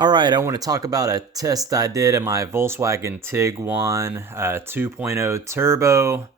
All right, I want to talk about a test I did in my Volkswagen Tiguan 2.0 Turbo.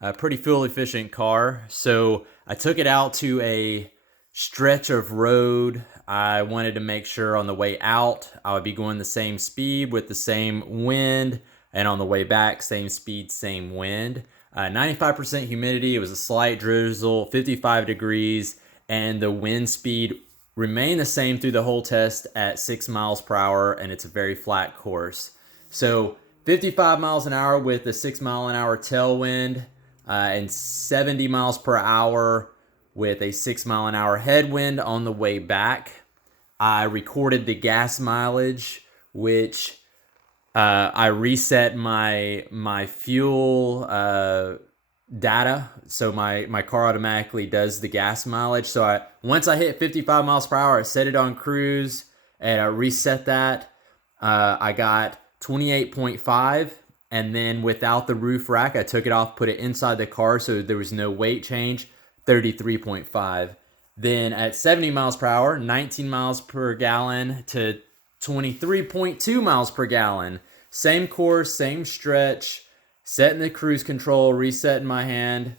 A pretty fuel efficient car. So I took it out to a stretch of road. I wanted to make sure on the way out I would be going the same speed with the same wind, and on the way back, same speed, same wind. 95% humidity, it was a slight drizzle, 55 degrees, and the wind speed remained the same through the whole test at 6 miles per hour, and it's a very flat course. So 55 miles an hour with a 6 mile an hour tailwind, and 70 miles per hour with a 6 mile an hour headwind on the way back. I recorded the gas mileage, which I reset my fuel data, so my car automatically does the gas mileage. So once I hit 55 miles per hour, I set it on cruise and I reset that. I got 28.5, and then without the roof rack, I took it off, put it inside the car, so there was no weight change. 33.5. Then at 70 miles per hour, 19 miles per gallon to 23.2 miles per gallon. Same course, same stretch, setting the cruise control, resetting my hand.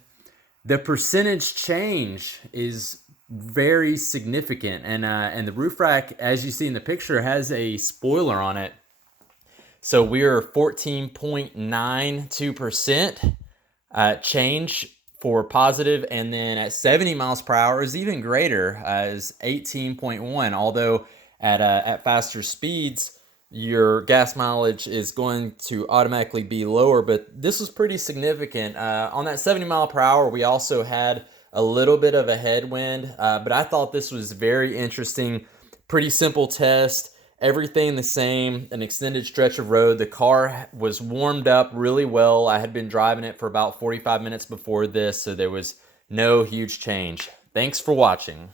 The percentage change is very significant, and the roof rack, as you see in the picture, has a spoiler on it. So we're 14.92% change for positive, and then at 70 miles per hour is even greater, is 18.1. Although at faster speeds, your gas mileage is going to automatically be lower, but this was pretty significant. On that 70 mile per hour, we also had a little bit of a headwind, but I thought this was very interesting. Pretty simple test. Everything the same, an extended stretch of road. The car was warmed up really well. I had been driving it for about 45 minutes before this, so there was no huge change. Thanks for watching.